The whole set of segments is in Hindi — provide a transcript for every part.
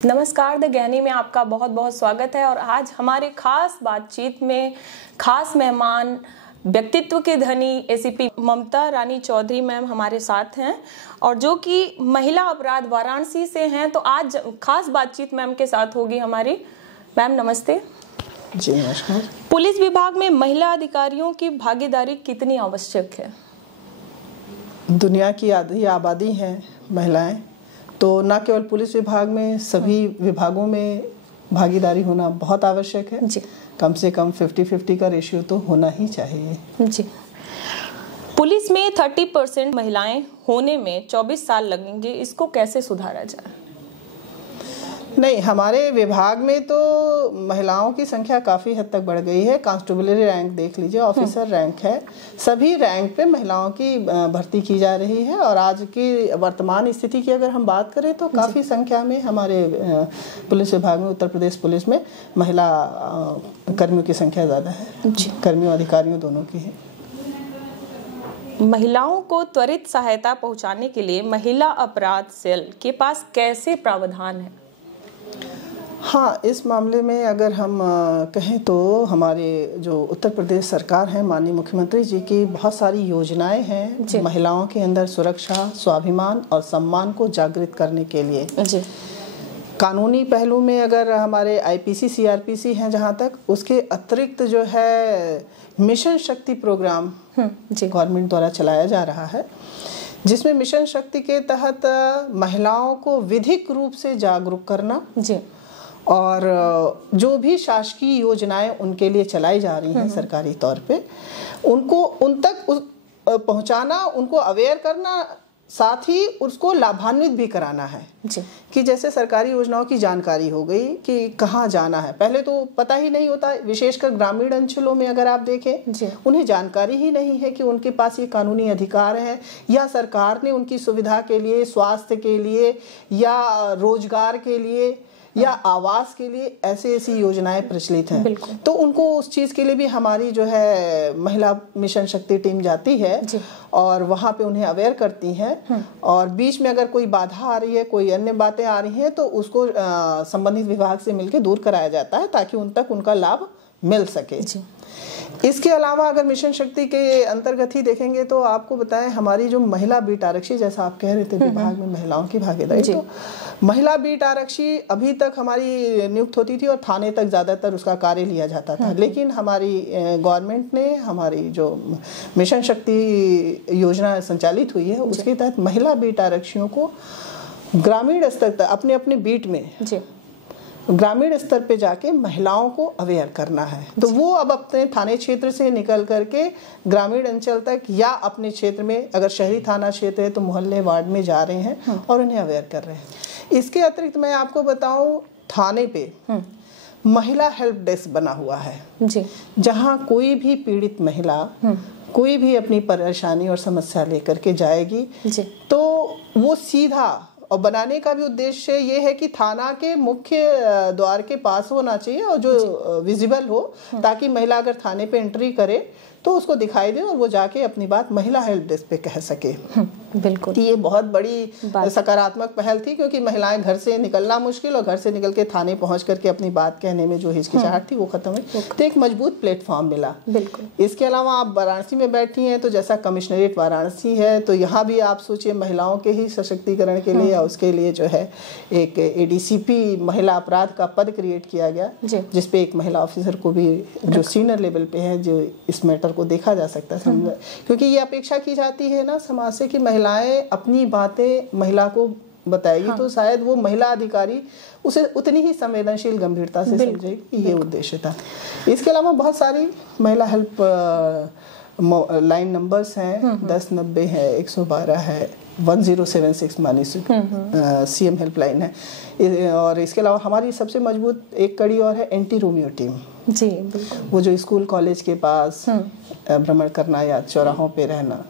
नमस्कार, द गहनी में आपका बहुत बहुत स्वागत है। और आज हमारे खास बातचीत में खास मेहमान व्यक्तित्व के धनी एसीपी ममता रानी चौधरी मैम हमारे साथ हैं और जो कि महिला अपराध वाराणसी से हैं। तो आज खास बातचीत मैम के साथ होगी हमारी। मैम नमस्ते। जी नमस्कार। पुलिस विभाग में महिला अधिकारियों की भागीदारी कितनी आवश्यक है? दुनिया की आधी आबादी है महिलाएं, तो न केवल पुलिस विभाग में सभी विभागों में भागीदारी होना बहुत आवश्यक है जी। कम से कम 50-50 का रेशियो तो होना ही चाहिए जी। पुलिस में 30% महिलाएं होने में 24 साल लगेंगे, इसको कैसे सुधारा जाए? नहीं, हमारे विभाग में तो महिलाओं की संख्या काफ़ी हद तक बढ़ गई है। कांस्टेबलरी रैंक देख लीजिए, ऑफिसर रैंक है, सभी रैंक पे महिलाओं की भर्ती की जा रही है। और आज की वर्तमान स्थिति की अगर हम बात करें तो काफ़ी संख्या में हमारे पुलिस विभाग में, उत्तर प्रदेश पुलिस में महिला कर्मियों की संख्या ज़्यादा है। कर्मियों अधिकारियों दोनों की है। महिलाओं को त्वरित सहायता पहुंचाने के लिए महिला अपराध सेल के पास कैसे प्रावधान है? हाँ, इस मामले में अगर हम कहें तो हमारे जो उत्तर प्रदेश सरकार है, माननीय मुख्यमंत्री जी की बहुत सारी योजनाएं हैं महिलाओं के अंदर सुरक्षा, स्वाभिमान और सम्मान को जागृत करने के लिए। जी। कानूनी पहलू में अगर हमारे आईपीसी सीआरपीसी हैं, जहाँ तक उसके अतिरिक्त जो है मिशन शक्ति प्रोग्राम गवर्नमेंट द्वारा चलाया जा रहा है, जिसमें मिशन शक्ति के तहत महिलाओं को विधिक रूप से जागरूक करना और जो भी शासकीय योजनाएं उनके लिए चलाई जा रही हैं सरकारी तौर पे, उनको उन तक पहुंचाना, उनको अवेयर करना, साथ ही उसको लाभान्वित भी कराना है कि जैसे सरकारी योजनाओं की जानकारी हो गई कि कहाँ जाना है। पहले तो पता ही नहीं होता, विशेषकर ग्रामीण अंचलों में अगर आप देखें, उन्हें जानकारी ही नहीं है कि उनके पास ये कानूनी अधिकार है या सरकार ने उनकी सुविधा के लिए, स्वास्थ्य के लिए या रोजगार के लिए या आवास के लिए ऐसी योजनाएं प्रचलित हैं। तो उनको उस चीज के लिए भी हमारी जो है महिला मिशन शक्ति टीम जाती है और वहां पे उन्हें अवेयर करती हैं। और बीच में अगर कोई बाधा आ रही है, कोई अन्य बातें आ रही हैं, तो उसको संबंधित विभाग से मिलकर दूर कराया जाता है ताकि उन तक उनका लाभ मिल सके। इसके अलावा अगर मिशन शक्ति के अंतर्गत ही देखेंगे तो आपको बताएं, हमारी जो महिला बीट आरक्षी, जैसा आप कह रहे थे विभाग में महिलाओं की भागीदारी, तो महिला बीट आरक्षी अभी तक हमारी नियुक्त होती थी और थाने तक ज़्यादातर उसका कार्य लिया जाता था। लेकिन हमारी गवर्नमेंट ने हमारी जो मिशन शक्ति योजना संचालित हुई है, उसके तहत महिला बीट आरक्षियों को ग्रामीण स्तर तक अपने अपने बीट में ग्रामीण स्तर पे जाके महिलाओं को अवेयर करना है। तो वो अब अपने थाने क्षेत्र से निकल करके ग्रामीण अंचल तक या अपने क्षेत्र में, अगर शहरी थाना क्षेत्र है तो मोहल्ले वार्ड में जा रहे हैं और उन्हें अवेयर कर रहे हैं। इसके अतिरिक्त मैं आपको बताऊं, थाने पे महिला हेल्प डेस्क बना हुआ है जहां कोई भी पीड़ित महिला कोई भी अपनी परेशानी और समस्या लेकर के जाएगी तो वो सीधा, और बनाने का भी उद्देश्य ये है कि थाना के मुख्य द्वार के पास होना चाहिए और जो विजिबल हो, ताकि महिला अगर थाने पे एंट्री करे तो उसको दिखाई दे और वो जाके अपनी बात महिला हेल्प डेस्क पे कह सके। बिल्कुल, ये बहुत बड़ी सकारात्मक पहल थी, क्योंकि महिलाएं घर से निकलना मुश्किल और घर से निकल के थाने पहुंच करके अपनी बात कहने में जो हिचकिचाहट थी वो खत्म हुई, तो एक मजबूत प्लेटफॉर्म मिला। बिल्कुल। इसके अलावा आप वाराणसी में बैठी हैं, तो जैसा कमिश्नरेट वाराणसी है, तो यहाँ भी आप सोचिए महिलाओं के ही सशक्तिकरण के लिए उसके लिए जो है एक एडीसीपी महिला अपराध का पद क्रिएट किया गया, जिसपे एक महिला ऑफिसर को भी जो सीनियर लेवल पे है जो इस मैटर को देखा जा सकता है। क्योंकि ये अपेक्षा की जाती है ना समाज से कि महिलाएं अपनी बातें महिला को बताएगी, तो शायद वो महिला अधिकारी उसे उतनी ही संवेदनशील गंभीरता से समझेगी। ये उद्देश्य था। इसके अलावा बहुत सारी महिला हेल्प लाइन नंबर्स हैं, 1090 है, 112 है, 1076 मानी सीएम हेल्पलाइन है। और इसके अलावा हमारी सबसे मजबूत एक कड़ी और है एंटी रोमियो टीम। बिल्कुल। वो जो स्कूल कॉलेज के पास भ्रमण करना या चौराहों पे रहना,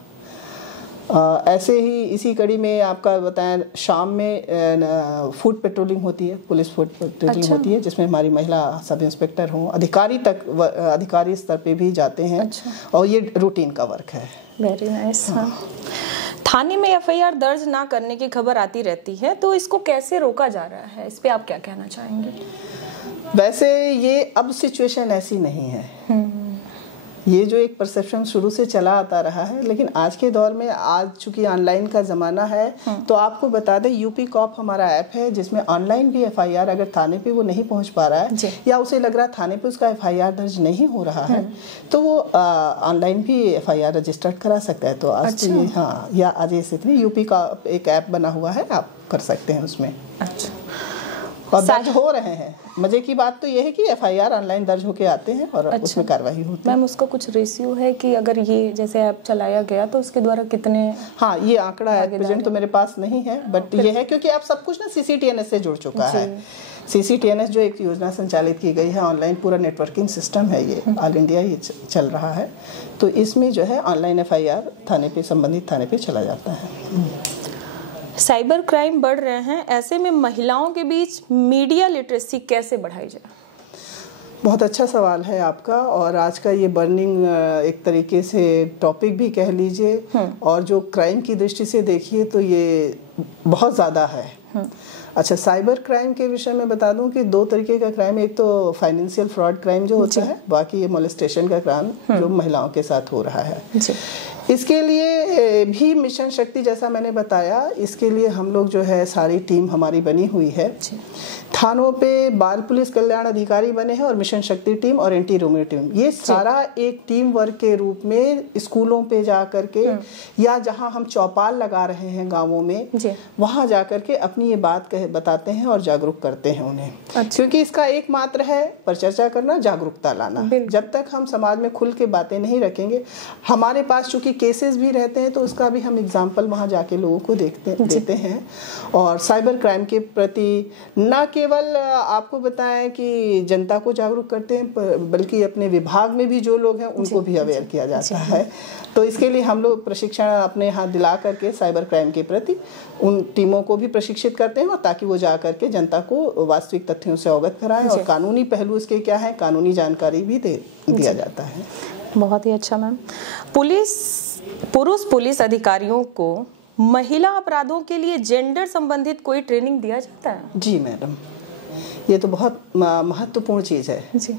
ऐसे ही इसी कड़ी में आपका बताएं, शाम में फूड पेट्रोलिंग होती है, पुलिस फूड पेट्रोलिंग होती है, जिसमें हमारी महिला सब इंस्पेक्टर हों, अधिकारी स्तर पे भी जाते हैं। और ये रूटीन का वर्क है। Very nice. थाने में एफआईआर दर्ज ना करने की खबर आती रहती है, तो इसको कैसे रोका जा रहा है, इस पे आप क्या कहना चाहेंगे? वैसे ये अब सिचुएशन ऐसी नहीं है। ये जो एक परसेप्शन शुरू से चला आता रहा है, लेकिन आज के दौर में, आज चूंकि ऑनलाइन का ज़माना है, तो आपको बता दें यूपी कॉप हमारा ऐप है जिसमें ऑनलाइन भी एफआईआर अगर थाने पे वो नहीं पहुंच पा रहा है या उसे लग रहा है थाने पे उसका एफआईआर दर्ज नहीं हो रहा है, तो वो ऑनलाइन भी एफआईआर रजिस्टर्ड करा सकता है। तो आज तो ये, हाँ, या आज ये यूपी का एक ऐप बना हुआ है, आप कर सकते हैं उसमें। अच्छा, और दर्ज हो रहे हैं। मजे की बात तो ये है कि एफआईआर ऑनलाइन दर्ज होके आते हैं और उसमें कार्रवाई होती है। मैम, उसका कुछ रेशियो है कि अगर ये जैसे ऐप चलाया गया तो उसके द्वारा कितने? हाँ, ये आंकड़ा एट प्रेजेंट तो मेरे पास नहीं है, बट ये है क्योंकि अब सब कुछ ना CCTNS से जुड़ चुका है। CCTNS जो एक योजना संचालित की गई है, ऑनलाइन पूरा नेटवर्किंग सिस्टम है, ये ऑल इंडिया ये चल रहा है। तो इसमें जो है ऑनलाइन एफआईआर थाने पे, संबंधित थाने पे चला जाता है। साइबर क्राइम बढ़ रहे हैं, ऐसे में महिलाओं के बीच मीडिया लिटरेसी कैसे बढ़ाई जाए? बहुत अच्छा सवाल है आपका, और आज का ये बर्निंग एक तरीके से टॉपिक भी कह लीजिए, और जो क्राइम की दृष्टि से देखिए तो ये बहुत ज़्यादा है। अच्छा, साइबर क्राइम के विषय में बता दूं कि 2 तरीके का क्राइम, एक तो फाइनेंशियल फ्रॉड क्राइम जो होता है, बाकी ये मोलेस्टेशन का क्राइम जो महिलाओं के साथ हो रहा है। इसके लिए भी मिशन शक्ति, जैसा मैंने बताया, इसके लिए हम लोग जो है सारी टीम हमारी बनी हुई है। थानों पे बाल पुलिस कल्याण अधिकारी बने हैं और मिशन शक्ति टीम और एंटी रोमियो टीम, ये सारा एक टीम वर्क के रूप में स्कूलों पे जा करके या जहां हम चौपाल लगा रहे हैं गांवों में, वहां जा करके अपनी ये बात बताते हैं और जागरूक करते हैं उन्हें। क्योंकि इसका एकमात्र है परिचर्चा करना, जागरूकता लाना। जब तक हम समाज में खुल के बातें नहीं रखेंगे, हमारे पास चूंकि केसेस भी रहते हैं तो उसका भी हम एग्जाम्पल वहां जाके लोगों को देते हैं। और साइबर क्राइम के प्रति न केवल आपको बताएं कि जनता को जागरूक करते हैं, बल्कि अपने विभाग में भी जो लोग हैं उनको भी अवेयर किया जाता है। तो इसके लिए हम लोग प्रशिक्षण अपने यहाँ दिला करके साइबर क्राइम के प्रति उन टीमों को भी प्रशिक्षित करते हैं, और ताकि वो जा करके जनता को वास्तविक तथ्यों से अवगत कराएं, और कानूनी पहलू इसके क्या है, कानूनी जानकारी भी दिया जाता है। बहुत ही अच्छा मैम। पुरुष पुलिस अधिकारियों को महिला अपराधों के लिए जेंडर संबंधित कोई ट्रेनिंग दिया जाता है? जी मैडम, ये तो बहुत महत्वपूर्ण चीज़ है जी,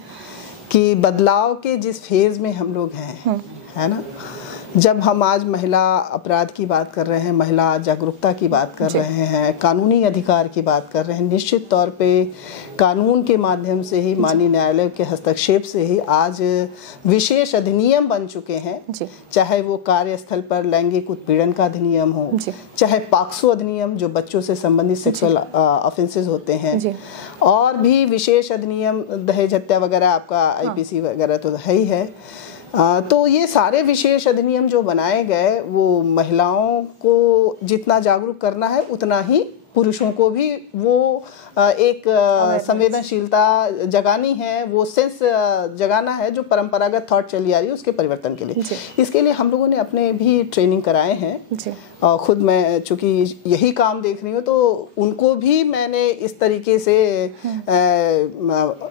कि बदलाव के जिस फेज में हम लोग हैं, है ना, जब हम आज महिला अपराध की बात कर रहे हैं, महिला जागरूकता की बात कर रहे हैं, कानूनी अधिकार की बात कर रहे हैं, निश्चित तौर पे कानून के माध्यम से ही, माननीय न्यायालय के हस्तक्षेप से ही आज विशेष अधिनियम बन चुके हैं। चाहे वो कार्यस्थल पर लैंगिक उत्पीड़न का अधिनियम हो, चाहे पॉक्सो अधिनियम जो बच्चों से संबंधित सेक्सुअल ऑफेंसेस होते हैं, और भी विशेष अधिनियम, दहेज हत्या वगैरह, आपका IPC वगैरह तो है ही है। तो ये सारे विशेष अधिनियम जो बनाए गए, वो महिलाओं को जितना जागरूक करना है उतना ही पुरुषों को भी वो एक संवेदनशीलता जगानी है, वो सेंस जगाना है जो परंपरागत थॉट चली आ रही है उसके परिवर्तन के लिए। इसके लिए हम लोगों ने अपने भी ट्रेनिंग कराए हैं, और खुद मैं चूंकि यही काम देख रही हूँ तो उनको भी मैंने इस तरीके से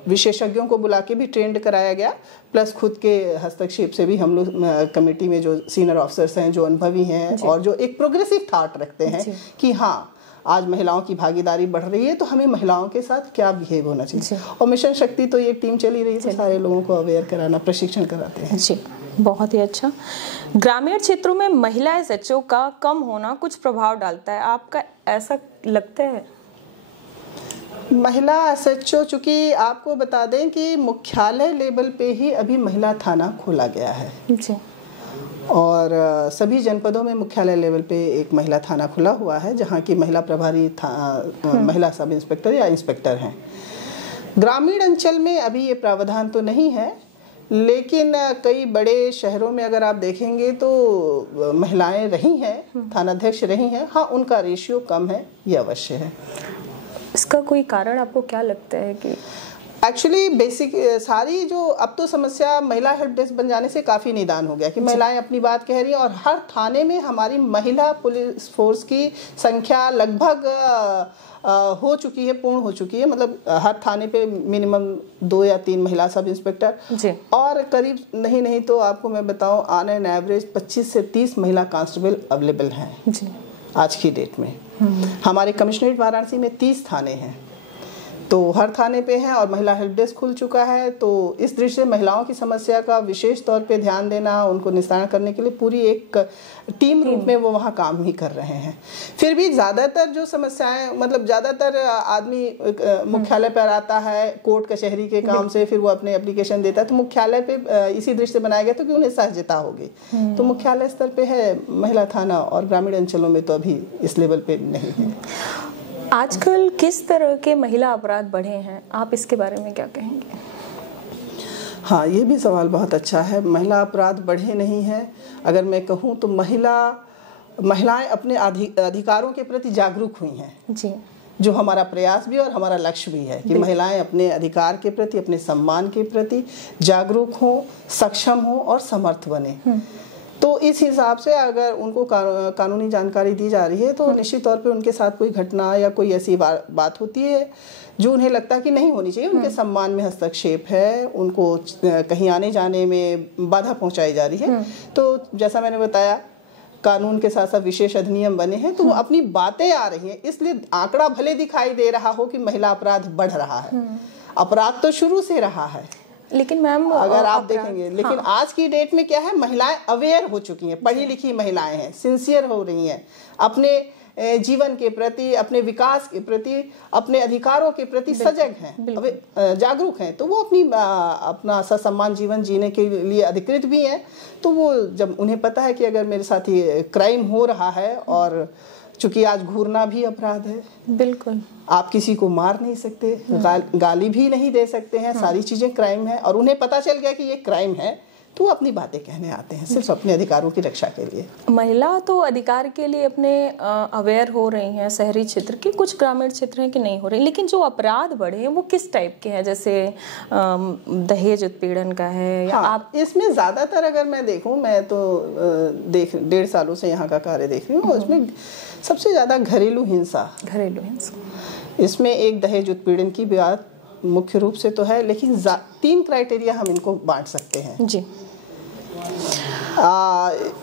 विशेषज्ञों को बुला के भी ट्रेंड कराया गया, प्लस खुद के हस्तक्षेप से भी हम लोग कमेटी में जो सीनियर ऑफिसर्स हैं, जो अनुभवी हैं और जो एक प्रोग्रेसिव थॉट रखते हैं कि हाँ आज महिलाओं की भागीदारी बढ़ रही है तो हमें महिलाओं के साथ क्या बिहेव होना चाहिए। और मिशन शक्ति तो ये टीम चली रही है, सारे लोगों को अवेयर कराना, प्रशिक्षण कराते हैं। जी, बहुत ही अच्छा। ग्रामीण क्षेत्रों में महिला SHO का कम होना कुछ प्रभाव डालता है, आपका ऐसा लगता है? महिला SHO, चूंकि आपको बता दें कि मुख्यालय लेवल पे ही अभी महिला थाना खोला गया है जी, और सभी जनपदों में मुख्यालय लेवल पे एक महिला थाना खुला हुआ है जहाँ की महिला प्रभारी महिला सब इंस्पेक्टर या इंस्पेक्टर हैं। ग्रामीण अंचल में अभी ये प्रावधान तो नहीं है, लेकिन कई बड़े शहरों में अगर आप देखेंगे तो महिलाएं रही हैं, थानाध्यक्ष रही हैं, हाँ उनका रेशियो कम है, ये अवश्य है। इसका कोई कारण आपको क्या लगता है कि एक्चुअली बेसिक सारी जो अब तो समस्या महिला हेल्प डेस्क बन जाने से काफ़ी निदान हो गया कि महिलाएं अपनी बात कह रही हैं, और हर थाने में हमारी महिला पुलिस फोर्स की संख्या लगभग हो चुकी है, पूर्ण हो चुकी है। मतलब हर थाने पे मिनिमम 2 या 3 महिला सब इंस्पेक्टर जी। और करीब नहीं तो आपको मैं बताऊं ऑन एन एवरेज 25 से 30 महिला कांस्टेबल अवेलेबल हैं जी आज की डेट में। हमारे कमिश्नरेट वाराणसी में 30 थाने हैं, तो हर थाने पे है, और महिला हेल्प डेस्क खुल चुका है। तो इस दृष्टि से महिलाओं की समस्या का विशेष तौर पे ध्यान देना, उनको निस्तारण करने के लिए पूरी एक टीम रूप में वो वहाँ काम ही कर रहे हैं। फिर भी ज़्यादातर जो समस्याएं, मतलब ज़्यादातर आदमी मुख्यालय पर आता है कोर्ट कचहरी के काम से, फिर वो अपने एप्लीकेशन देता है, तो मुख्यालय पे इसी दृष्टि से बनाया गया तो कि उन्हें सहजता होगी। तो मुख्यालय स्तर पे है महिला थाना, और ग्रामीण अंचलों में तो अभी इस लेवल पे नहीं है। आजकल किस तरह के महिला अपराध बढ़े हैं, आप इसके बारे में क्या कहेंगे? हाँ, ये भी सवाल बहुत अच्छा है। महिला अपराध बढ़े नहीं हैं, अगर मैं कहूँ तो महिलाएं अपने अधिकारों के प्रति जागरूक हुई हैं जी, जो हमारा प्रयास भी और हमारा लक्ष्य भी है कि महिलाएं अपने अधिकार के प्रति, अपने सम्मान के प्रति जागरूक हों, सक्षम हों और समर्थ बने। तो इस हिसाब से अगर उनको कानूनी जानकारी दी जा रही है तो निश्चित तौर पे उनके साथ कोई घटना या कोई ऐसी बात होती है जो उन्हें लगता है कि नहीं होनी चाहिए, उनके सम्मान में हस्तक्षेप है, उनको कहीं आने जाने में बाधा पहुंचाई जा रही है, तो जैसा मैंने बताया कानून के साथ साथ विशेष अधिनियम बने हैं, तो वो अपनी बातें आ रही हैं। इसलिए आंकड़ा भले दिखाई दे रहा हो कि महिला अपराध बढ़ रहा है, अपराध तो शुरू से रहा है, लेकिन मैम अगर आप देखेंगे, लेकिन आज की डेट में क्या है, महिलाएं अवेयर हो चुकी हैं, पढ़ी लिखी महिलाएं हैं, सिंसियर हो रही हैं, अपने जीवन के प्रति, अपने विकास के प्रति, अपने अधिकारों के प्रति सजग हैं, जागरूक हैं। तो वो अपना ससम्मान जीवन जीने के लिए अधिकृत भी हैं। तो वो जब उन्हें पता है कि अगर मेरे साथ ये क्राइम हो रहा है, और चूंकि आज घूरना भी अपराध है, बिल्कुल आप किसी को मार नहीं सकते, गाली भी नहीं दे सकते हैं, सारी चीजें क्राइम है, और उन्हें पता चल गया कि ये क्राइम है, तो अपनी बातें कहने आते हैं सिर्फ अपने अधिकारों की रक्षा के लिए। महिला तो अधिकार के लिए अपने अवेयर हो रही हैं, शहरी क्षेत्र के, कुछ ग्रामीण क्षेत्र हैं कि नहीं हो रही, लेकिन जो अपराध बढ़े हैं वो किस टाइप के हैं, जैसे दहेज उत्पीड़न का है या आप इसमें ज्यादातर अगर मैं देखूं, मैं तो 1.5 सालों से यहाँ का कार्य देख रही हूँ, इसमें सबसे ज्यादा घरेलू हिंसा, इसमें एक दहेज उत्पीड़न की बात मुख्य रूप से तो है, लेकिन 3 क्राइटेरिया हम इनको बांट सकते हैं जी।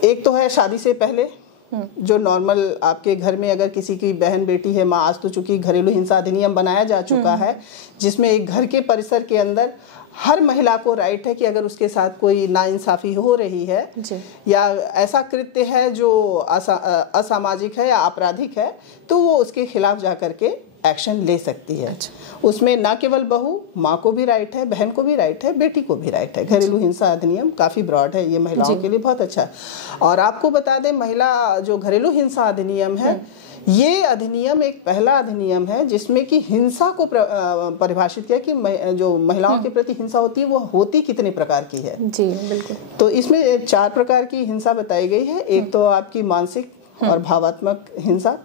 एक तो है शादी से पहले, जो नॉर्मल आपके घर में अगर किसी की बहन बेटी है, माँ, आज तो चूंकि घरेलू हिंसा अधिनियम बनाया जा चुका है, जिसमें एक घर के परिसर के अंदर हर महिला को राइट है कि अगर उसके साथ कोई नाइंसाफी हो रही है या ऐसा कृत्य है जो असामाजिक है या आपराधिक है, तो वो उसके खिलाफ जा करके एक्शन ले सकती है। उसमें ना केवल बहू, माँ को भी राइट है, बहन को भी राइट है, बेटी को भी राइट है। घरेलू हिंसा अधिनियम काफी ब्रॉड है, ये महिलाओं के लिए बहुत अच्छा है। और आपको बता दें, महिला जो घरेलू हिंसा अधिनियम है, ये अधिनियम एक पहला अधिनियम है जिसमें कि हिंसा को परिभाषित किया कि जो महिलाओं के प्रति हिंसा होती है वो होती कितने प्रकार की है जी, बिल्कुल। तो इसमें 4 प्रकार की हिंसा बताई गई है। एक तो आपकी मानसिक और भावात्मक हिंसा,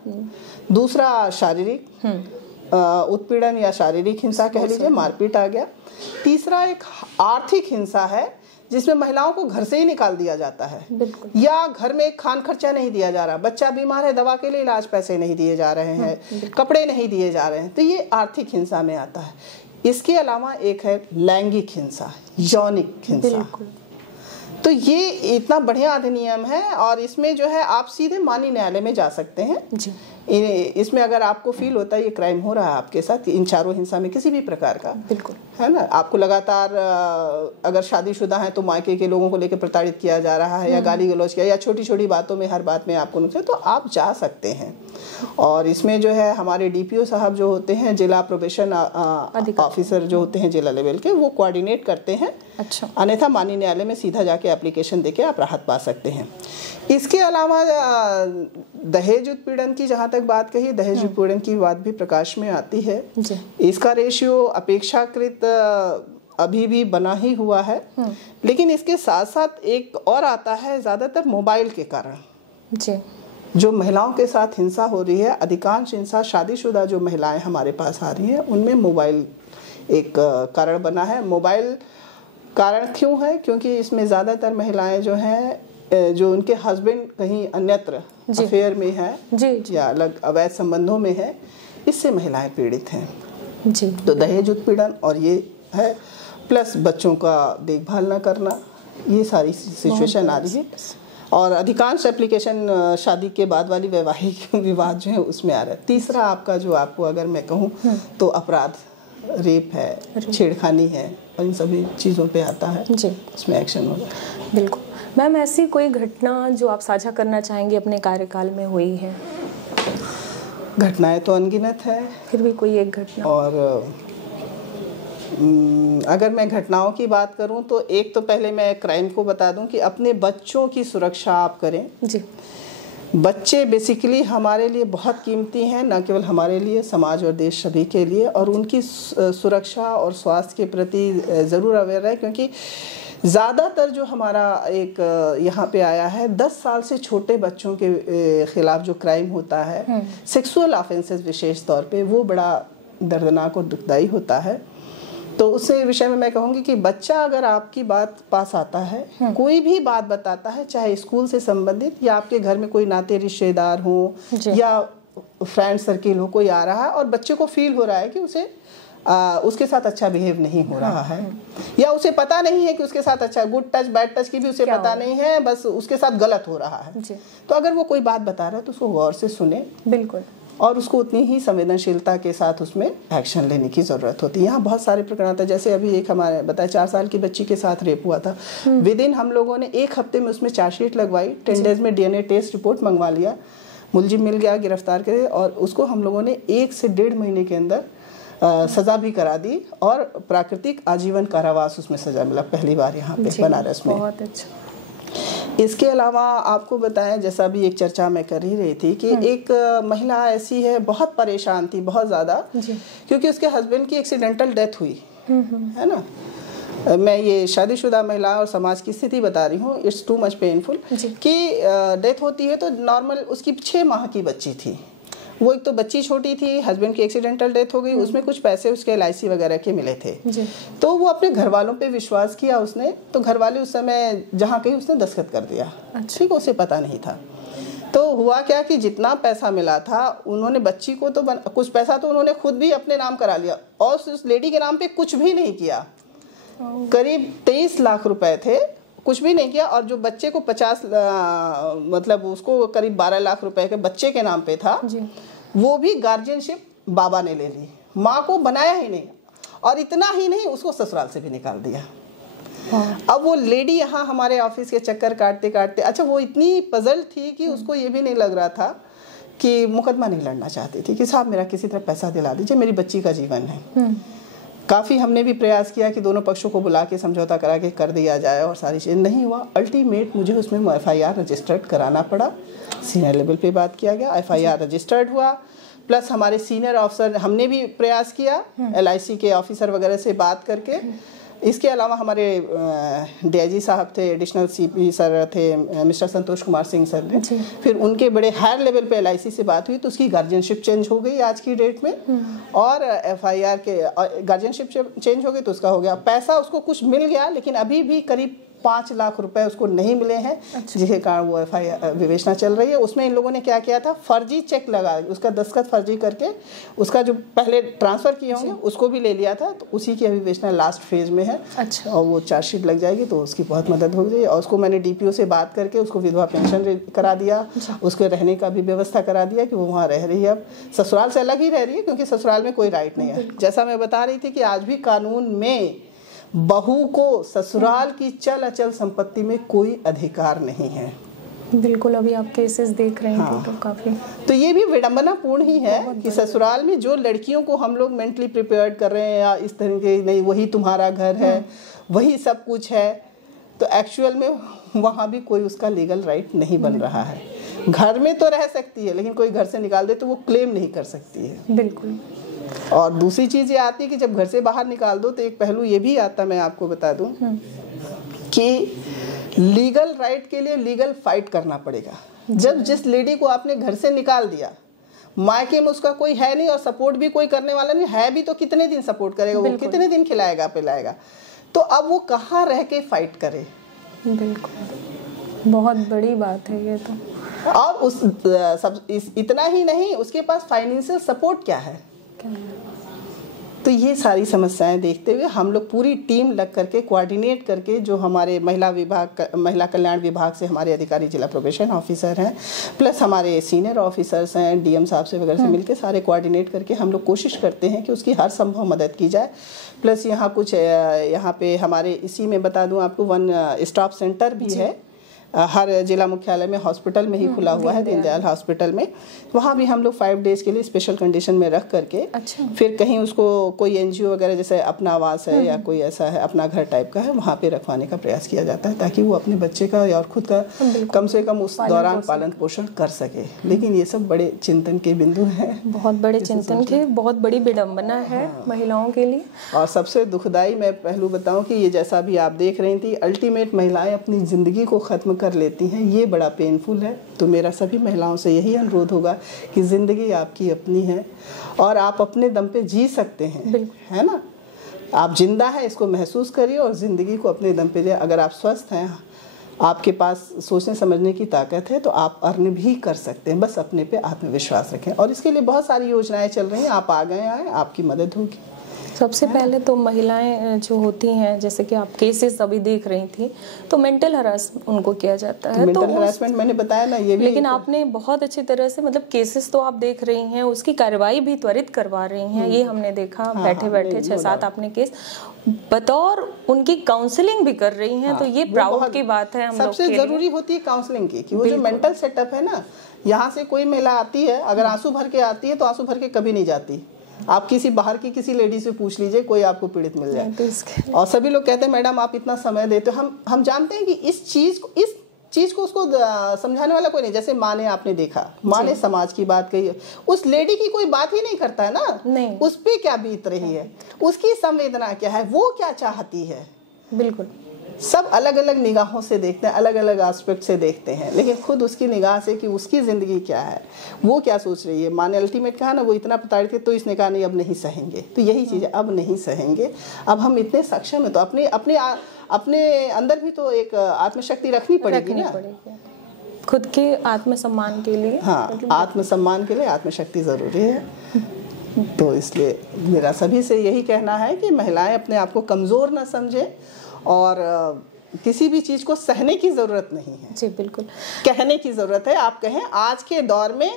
दूसरा शारीरिक उत्पीड़न या शारीरिक हिंसा कह लीजिए, मारपीट आ गया। तीसरा एक आर्थिक हिंसा है, जिसमें महिलाओं को घर से ही निकाल दिया जाता है, या घर में खान खर्चा नहीं दिया जा रहा, बच्चा बीमार है, दवा के लिए इलाज पैसे नहीं दिए जा रहे हैं, कपड़े नहीं दिए जा रहे हैं, तो ये आर्थिक हिंसा में आता है। इसके अलावा एक है लैंगिक हिंसा, यौनिक हिंसा। तो ये इतना बढ़िया अधिनियम है, और इसमें जो है आप सीधे माननीय न्यायालय में जा सकते हैं जी। इसमें अगर आपको फील होता है ये क्राइम हो रहा है आपके साथ, इन चारों हिंसा में किसी भी प्रकार का, बिल्कुल है ना, आपको लगातार अगर शादीशुदा है तो मायके के लोगों को लेकर प्रताड़ित किया जा रहा है, या गाली गलौज किया, या छोटी छोटी बातों में, हर बात में आपको नुकसान, तो आप जा सकते हैं। और इसमें जो है हमारे DPO साहब जो होते हैं, जिला प्रोबेशन ऑफिसर जो होते हैं जिला लेवल के, वो कोऑर्डिनेट करते हैं। अच्छा। अन्यथा माननीय न्यायालय में सीधा जाके एप्लीकेशन देके आप राहत पा सकते हैं। इसके अलावा दहेज उत्पीड़न की जहाँ तक बात कही, दहेज उत्पीड़न की बात भी प्रकाश में आती है। इसका रेशियो अपेक्षाकृत अभी भी बना ही हुआ है, लेकिन इसके साथ साथ एक और आता है, ज्यादातर मोबाइल के कारण जी जो महिलाओं के साथ हिंसा हो रही है। अधिकांश हिंसा शादीशुदा जो महिलाएं हमारे पास आ रही हैं, उनमें मोबाइल एक कारण बना है। मोबाइल कारण क्यों है? क्योंकि इसमें ज़्यादातर महिलाएं जो हैं, जो उनके हस्बैंड कहीं अन्यत्र अफेयर में है या अलग अवैध संबंधों में है, इससे महिलाएं पीड़ित हैं जी। तो दहेज उत्पीड़न और ये है, प्लस बच्चों का देखभाल न करना, ये सारी सिचुएशन आ रही है। और अधिकांश एप्लीकेशन शादी के बाद वाली वैवाहिक विवाद जो है उसमें आ रहा है। तीसरा आपका जो आपको अगर मैं कहूँ तो अपराध, रेप है, छेड़खानी है, और इन सभी चीज़ों पे आता है जी, उसमें एक्शन होगा। बिल्कुल मैम, ऐसी कोई घटना जो आप साझा करना चाहेंगे अपने कार्यकाल में हुई है? घटनाएं तो अनगिनत है, फिर भी कोई एक घटना। और अगर मैं घटनाओं की बात करूं तो एक तो पहले मैं क्राइम को बता दूं कि अपने बच्चों की सुरक्षा आप करें जी। बच्चे बेसिकली हमारे लिए बहुत कीमती हैं, न केवल हमारे लिए, समाज और देश सभी के लिए, और उनकी सुरक्षा और स्वास्थ्य के प्रति ज़रूर अवेयर रहे, क्योंकि ज़्यादातर जो हमारा एक यहाँ पे आया है 10 साल से छोटे बच्चों के खिलाफ जो क्राइम होता है, सेक्सुअल ऑफेंसेस विशेष तौर पे, वो बड़ा दर्दनाक और दुखदाई होता है। तो उस विषय में मैं कहूँगी कि बच्चा अगर आपकी बात पास आता है, कोई भी बात बताता है, चाहे स्कूल से संबंधित या आपके घर में कोई नाते रिश्तेदार हो या फ्रेंड सर्किल हो, कोई आ रहा है और बच्चे को फील हो रहा है कि उसे उसके साथ अच्छा बिहेव नहीं हो रहा है, या उसे पता नहीं है कि उसके साथ अच्छा, गुड टच बैड टच की भी उसे पता नहीं है, बस उसके साथ गलत हो रहा है, तो अगर वो कोई बात बता रहा है तो उसको गौर से सुने, बिल्कुल, और उसको उतनी ही संवेदनशीलता के साथ उसमें एक्शन लेने की ज़रूरत होती है। यहाँ बहुत सारे प्रकरण थे, जैसे अभी एक हमारे बताया 4 साल की बच्ची के साथ रेप हुआ था, विद इन हम लोगों ने 1 हफ्ते में उसमें चार्जशीट लगवाई, 10 डेज में DNA टेस्ट रिपोर्ट मंगवा लिया, मुलजिम मिल गया, गिरफ्तार करे, और उसको हम लोगों ने 1 से 1.5 महीने के अंदर सज़ा भी करा दी, और प्राकृतिक आजीवन कारावास उसमें सज़ा मिला, पहली बार यहाँ पे बनारस में। बहुत अच्छा। इसके अलावा आपको बताएं, जैसा भी एक चर्चा मैं कर ही रही थी कि एक महिला ऐसी है, बहुत परेशान थी, बहुत ज़्यादा, क्योंकि उसके हस्बैंड की एक्सीडेंटल डेथ हुई है ना। मैं ये शादीशुदा महिला और समाज की स्थिति बता रही हूँ, इट्स टू मच पेनफुल कि डेथ होती है तो नॉर्मल उसकी 6 माह की बच्ची थी, वो एक तो बच्ची छोटी थी, हस्बैंड की एक्सीडेंटल डेथ हो गई, उसमें कुछ पैसे उसके LIC वगैरह के मिले थे, तो वो अपने घर वालों पे विश्वास किया उसने, तो घर वाले उस समय जहाँ कहीं उसने दस्तखत कर दिया, ठीक, उसे पता नहीं था। तो हुआ क्या कि जितना पैसा मिला था उन्होंने बच्ची को तो कुछ पैसा तो उन्होंने खुद भी अपने नाम करा लिया, और उस लेडी के नाम पे कुछ भी नहीं किया, करीब 23 लाख रुपए थे, कुछ भी नहीं किया, और जो बच्चे को 50 मतलब उसको करीब 12 लाख रुपए के बच्चे के नाम पे था, वो भी गार्जियनशिप बाबा ने ले ली, माँ को बनाया ही नहीं, और इतना ही नहीं, उसको ससुराल से भी निकाल दिया। अब वो लेडी यहाँ हमारे ऑफिस के चक्कर काटते काटते, अच्छा वो इतनी पजल थी कि उसको ये भी नहीं लग रहा था कि मुकदमा नहीं लड़ना चाहती थी कि साहब मेरा किसी तरह पैसा दिला दीजिए, मेरी बच्ची का जीवन है। काफ़ी हमने भी प्रयास किया कि दोनों पक्षों को बुला के समझौता करा के कर दिया जाए, और सारी चीज़ नहीं हुआ। अल्टीमेट मुझे उसमें FIR रजिस्टर्ड कराना पड़ा, सीनियर लेवल पे बात किया गया, FIR रजिस्टर्ड हुआ, प्लस हमारे सीनियर ऑफिसर, हमने भी प्रयास किया LIC के ऑफिसर वगैरह से बात करके। इसके अलावा हमारे DIG साहब थे, एडिशनल CP सर थे, मिस्टर संतोष कुमार सिंह सर ने, फिर उनके बड़े हायर लेवल पे LIC से बात हुई, तो उसकी गार्जियनशिप चेंज हो गई आज की डेट में, और FIR के गार्जियनशिप चेंज हो गई तो उसका हो गया, पैसा उसको कुछ मिल गया, लेकिन अभी भी करीब 5 लाख रुपए उसको नहीं मिले हैं, जिसके कारण वो FIR विवेचना चल रही है। उसमें इन लोगों ने क्या किया था, फर्जी चेक लगा, उसका दस्तखत फर्जी करके उसका जो पहले ट्रांसफर किए होंगे उसको भी ले लिया था, तो उसी की विवेचना लास्ट फेज में है। अच्छा। और वो चार्जशीट लग जाएगी तो उसकी बहुत मदद हो गई, और उसको मैंने DPO से बात करके उसको विधवा पेंशन करा दिया, उसके रहने का भी व्यवस्था करा दिया कि वो वहाँ रह रही है, अब ससुराल से अलग ही रह रही है, क्योंकि ससुराल में कोई राइट नहीं है। जैसा मैं बता रही थी कि आज भी कानून में बहू को ससुराल की चल अचल संपत्ति में कोई अधिकार नहीं है। बिल्कुल, अभी आप केसेस देख रहे हैं तो काफी, तो ये भी विडंबनापूर्ण ही है कि ससुराल में जो लड़कियों को हम लोग मेंटली प्रिपेयर्ड कर रहे हैं, या इस तरह के नहीं, वही तुम्हारा घर है, वही सब कुछ है, तो एक्चुअल में वहाँ भी कोई उसका लीगल राइट नहीं बन रहा है। घर में तो रह सकती है, लेकिन कोई घर से निकाल दे तो वो क्लेम नहीं कर सकती है। बिल्कुल। और दूसरी चीज़ ये आती है कि जब घर से बाहर निकाल दो तो एक पहलू ये भी आता, मैं आपको बता दूं कि लीगल राइट के लिए लीगल फाइट करना पड़ेगा। जब जिस लेडी को आपने घर से निकाल दिया मायके में उसका कोई है नहीं और सपोर्ट भी कोई करने वाला नहीं है, भी तो कितने दिन सपोर्ट करेगा, वो कितने दिन खिलाएगा पिलाएगा, तो अब वो कहाँ रह के फाइट करे। बिल्कुल, बहुत बड़ी बात है ये तो। और इतना ही नहीं, उसके पास फाइनेंशियल सपोर्ट क्या है। तो ये सारी समस्याएं देखते हुए हम लोग पूरी टीम लग करके कोऑर्डिनेट करके, जो हमारे महिला कल्याण विभाग से हमारे अधिकारी जिला प्रोबेशन ऑफिसर हैं, प्लस हमारे सीनियर ऑफिसर्स हैं, डीएम साहब से वगैरह से मिलकर सारे कोऑर्डिनेट करके हम लोग कोशिश करते हैं कि उसकी हर संभव मदद की जाए। प्लस यहाँ पे हमारे इसी में बता दूं आपको, वन स्टॉप सेंटर भी है हर जिला मुख्यालय में, हॉस्पिटल में ही खुला हुआ है, दीनदयाल हॉस्पिटल में। वहाँ भी हम लोग 5 डेज के लिए स्पेशल कंडीशन में रख करके, अच्छा, फिर कहीं उसको कोई एनजीओ वगैरह जैसे अपना आवास है या कोई ऐसा है अपना घर टाइप का है, वहाँ पे रखवाने का प्रयास किया जाता है, ताकि वो अपने बच्चे का और खुद का कम से कम उस दौरान पालन पोषण कर सके। लेकिन ये सब बड़े चिंतन के बिंदु हैं, बहुत बड़े चिंतन के, बहुत बड़ी विडम्बना है महिलाओं के लिए। और सबसे दुखदाई मैं पहलू बताऊं कि ये जैसा भी आप देख रही थी, अल्टीमेट महिलाएं अपनी जिंदगी को खत्म कर लेती हैं, ये बड़ा पेनफुल है। तो मेरा सभी महिलाओं से यही अनुरोध होगा कि ज़िंदगी आपकी अपनी है और आप अपने दम पे जी सकते हैं, है ना। आप जिंदा हैं, इसको महसूस करिए और ज़िंदगी को अपने दम पे जिए। अगर आप स्वस्थ हैं, आपके पास सोचने समझने की ताकत है, तो आप अर्न भी कर सकते हैं। बस अपने पे आत्मविश्वास रखें, और इसके लिए बहुत सारी योजनाएं चल रही हैं। आप आगे आए, आपकी मदद होगी। सबसे पहले तो महिलाएं जो होती हैं, जैसे कि आप केसेस अभी देख रही थी, तो मेंटल हरासमेंट उनको किया जाता है। मेंटल हरासमेंट मैंने बताया ना, ये भी। लेकिन आपने बहुत अच्छी तरह से, मतलब केसेस तो आप देख रही हैं, उसकी कार्रवाई भी त्वरित करवा रही हैं, ये हमने देखा। बैठे बैठे 6-7 आपने केस बतौर उनकी काउंसलिंग भी कर रही हैं, तो ये प्राउड की बात है हम लोग के लिए। सबसे जरूरी होती है काउंसलिंग की, कि वो जो मेंटल सेटअप है ना, यहाँ से कोई महिला आती है, अगर आंसू भर के आती है तो आंसू भर के कभी नहीं जाती। आप किसी बाहर की किसी लेडी से पूछ लीजिए, कोई आपको पीड़ित मिल जाए। और सभी लोग कहते हैं मैडम आप इतना समय देते हो। हम जानते हैं कि इस चीज को उसको समझाने वाला कोई नहीं। जैसे माँ ने, आपने देखा, माँ ने समाज की बात कही, उस लेडी की कोई बात ही नहीं करता है ना, नहीं। उस पे क्या बीत रही है, उसकी संवेदना क्या है, वो क्या चाहती है। बिल्कुल, सब अलग अलग निगाहों से देखते हैं, अलग अलग एस्पेक्ट से देखते हैं, लेकिन खुद उसकी निगाह से कि उसकी ज़िंदगी क्या है, वो क्या सोच रही है। माँ ने अल्टीमेट कहा ना, वो इतना प्रताड़ित थे, तो इसने कहा नहीं अब नहीं सहेंगे। तो यही चीज़ है, अब नहीं सहेंगे। अब हम इतने सक्षम है, तो अपने अंदर भी तो एक आत्मशक्ति रखनी पड़ेगी ना, खुद के आत्मसम्मान के लिए। हाँ, आत्मसम्मान के लिए आत्मशक्ति ज़रूरी है। तो इसलिए मेरा सभी से यही कहना है कि महिलाएं अपने आप को कमज़ोर ना समझें, और किसी भी चीज़ को सहने की ज़रूरत नहीं है। जी बिल्कुल, कहने की ज़रूरत है। आप कहें, आज के दौर में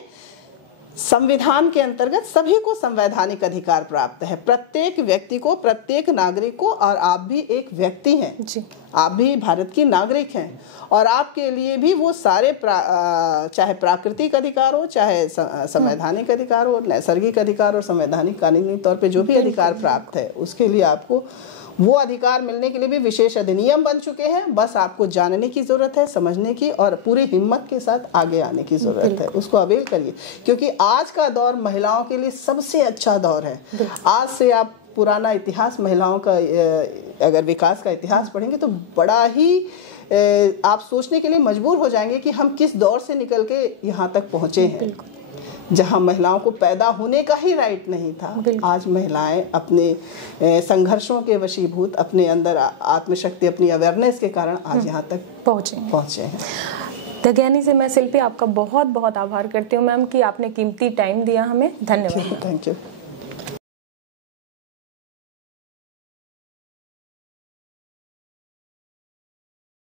संविधान के अंतर्गत सभी को संवैधानिक अधिकार प्राप्त है, प्रत्येक व्यक्ति को, प्रत्येक नागरिक को। और आप भी एक व्यक्ति हैं जी, आप भी भारत की नागरिक हैं, और आपके लिए भी वो सारे चाहे प्राकृतिक अधिकार हो, चाहे संवैधानिक अधिकार हो, नैसर्गिक अधिकार और संवैधानिक कानूनी तौर पे जो भी अधिकार प्राप्त है, उसके लिए आपको वो अधिकार मिलने के लिए भी विशेष अधिनियम बन चुके हैं। बस आपको जानने की ज़रूरत है, समझने की, और पूरी हिम्मत के साथ आगे आने की ज़रूरत है। उसको अवेल करिए, क्योंकि आज का दौर महिलाओं के लिए सबसे अच्छा दौर है। आज से आप पुराना इतिहास महिलाओं का, अगर विकास का इतिहास पढ़ेंगे, तो बड़ा ही आप सोचने के लिए मजबूर हो जाएंगे कि हम किस दौर से निकल के यहाँ तक पहुँचे हैं, जहाँ महिलाओं को पैदा होने का ही राइट नहीं था। आज महिलाएं अपने संघर्षों के वशीभूत, अपने अंदर आत्मशक्ति, अपनी अवेयरनेस के कारण आज यहाँ तक पहुँचे हैं। दज्ञानी से मैं शिल्पी आपका बहुत बहुत आभार करती हूँ मैम, कि आपने कीमती टाइम दिया हमें। धन्यवाद। Thank you.